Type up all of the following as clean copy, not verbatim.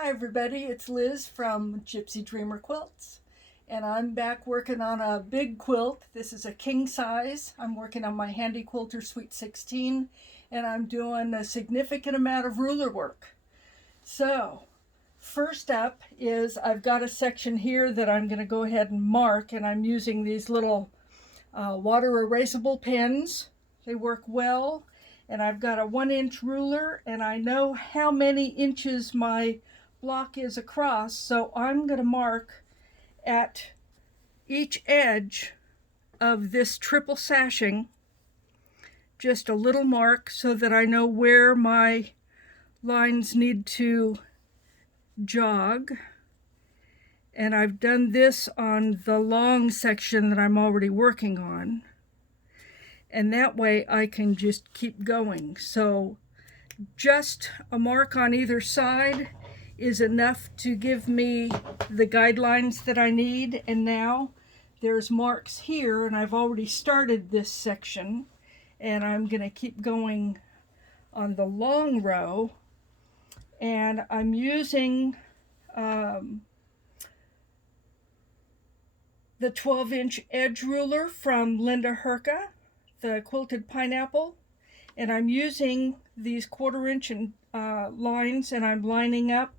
Hi everybody, it's Liz from Gypsy Dreamer Quilts, and I'm back working on a big quilt. This is a king size. I'm working on my HandiQuilter Sweet 16, and I'm doing a significant amount of ruler work. So first up is I've got a section here that I'm going to go ahead and mark, and I'm using these little water erasable pens. They work well, and I've got a 1-inch ruler, and I know how many inches my block is across, so I'm going to mark at each edge of this triple sashing just a little mark so that I know where my lines need to jog. And I've done this on the long section that I'm already working on, and that way I can just keep going. So just a mark on either side is enough to give me the guidelines that I need. And now there's marks here, and I've already started this section, and I'm going to keep going on the long row. And I'm using the 12-inch edge ruler from Linda Hrcka, the Quilted Pineapple, and I'm using these 1/4-inch lines, and I'm lining up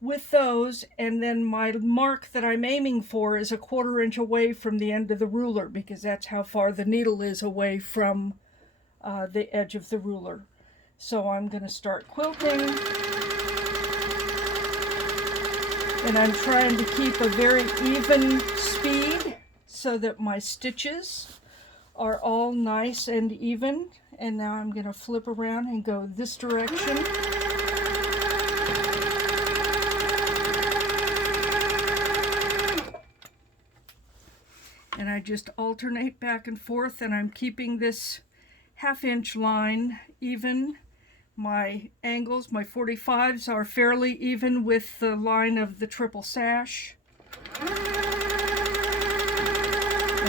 with those, and then my mark that I'm aiming for is a 1/4 inch away from the end of the ruler, because that's how far the needle is away from the edge of the ruler. So I'm going to start quilting, and I'm trying to keep a very even speed so that my stitches are all nice and even. And now I'm going to flip around and go this direction. And I just alternate back and forth, and I'm keeping this 1/2-inch line even. My angles, my 45s, are fairly even with the line of the triple sash. And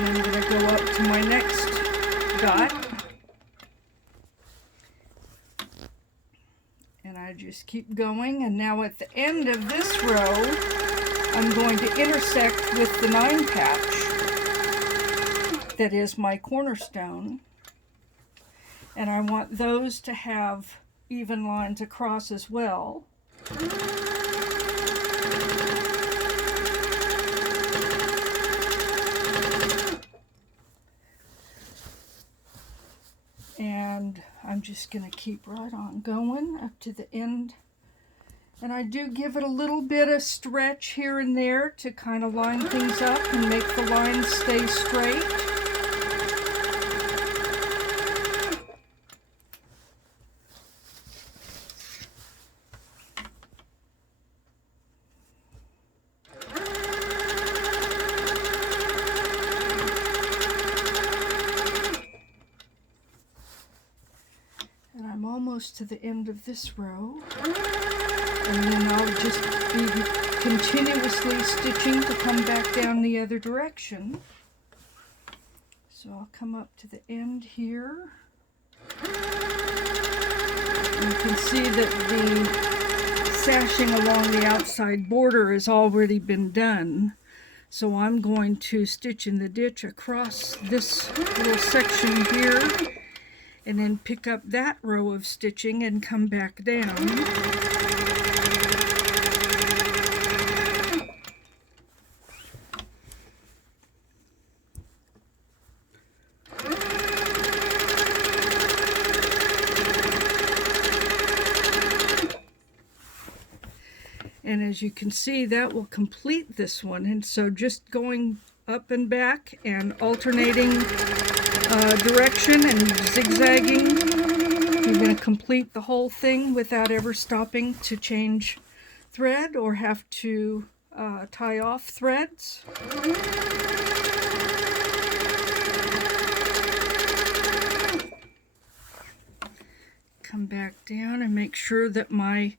I'm going to go up to my next dot. And I just keep going, and now at the end of this row, I'm going to intersect with the 9 patch. That is my cornerstone, and I want those to have even lines across as well. And I'm just going to keep right on going up to the end. And I do give it a little bit of stretch here and there to kind of line things up and make the lines stay straight. And I'm almost to the end of this row. And then I'll just be continuously stitching to come back down the other direction. So I'll come up to the end here. And you can see that the sashing along the outside border has already been done. So I'm going to stitch in the ditch across this little section here, and then pick up that row of stitching and come back down. And as you can see, that will complete this one. And so just going up and back and alternating direction and zigzagging, you're going to complete the whole thing without ever stopping to change thread or have to tie off threads. Come back down and make sure that my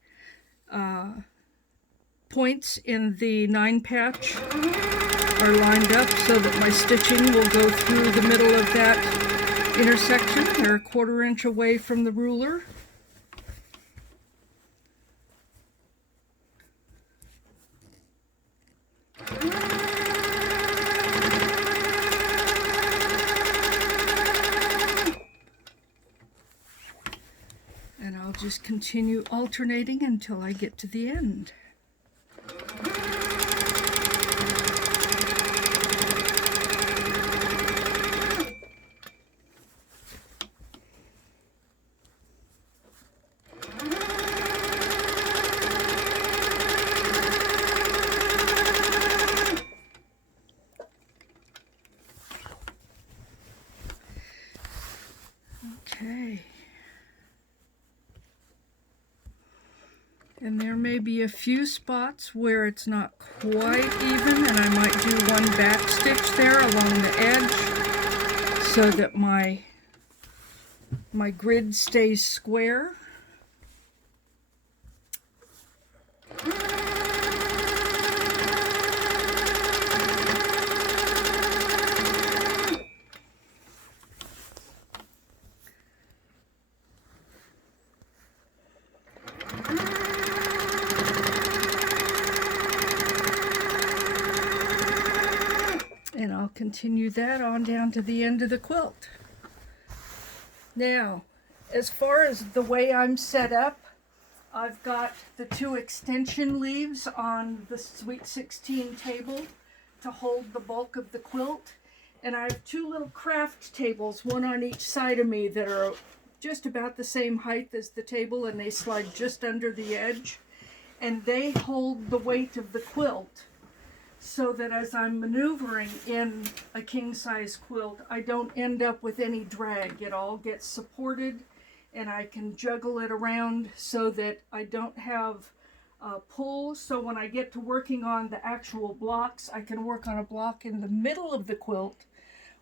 points in the 9 patch are lined up so that my stitching will go through the middle of that intersection. They're a 1/4 inch away from the ruler. just continue alternating until I get to the end. Okay. And there may be a few spots where it's not quite even, and I might do one back stitch there along the edge so that my grid stays square. And I'll continue that on down to the end of the quilt. Now, as far as the way I'm set up, I've got the 2 extension leaves on the Sweet 16 table to hold the bulk of the quilt. And I have 2 little craft tables, one on each side of me, that are just about the same height as the table, and they slide just under the edge. And they hold the weight of the quilt, so that as I'm maneuvering in a king-size quilt, I don't end up with any drag. It all gets supported, and I can juggle it around so that I don't have pull. So when I get to working on the actual blocks, I can work on a block in the middle of the quilt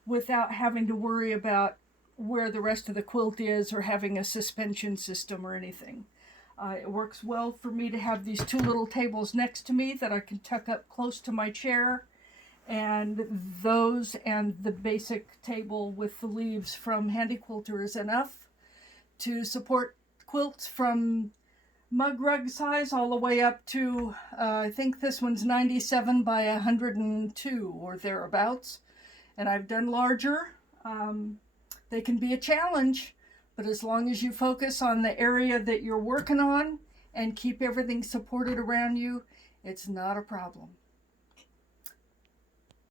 without having to worry about where the rest of the quilt is or having a suspension system or anything. It works well for me to have these 2 little tables next to me that I can tuck up close to my chair, and those and the basic table with the leaves from HandiQuilter is enough to support quilts from mug rug size all the way up to, I think this one's 97 by 102 or thereabouts, and I've done larger. They can be a challenge, but as long as you focus on the area that you're working on and keep everything supported around you, it's not a problem.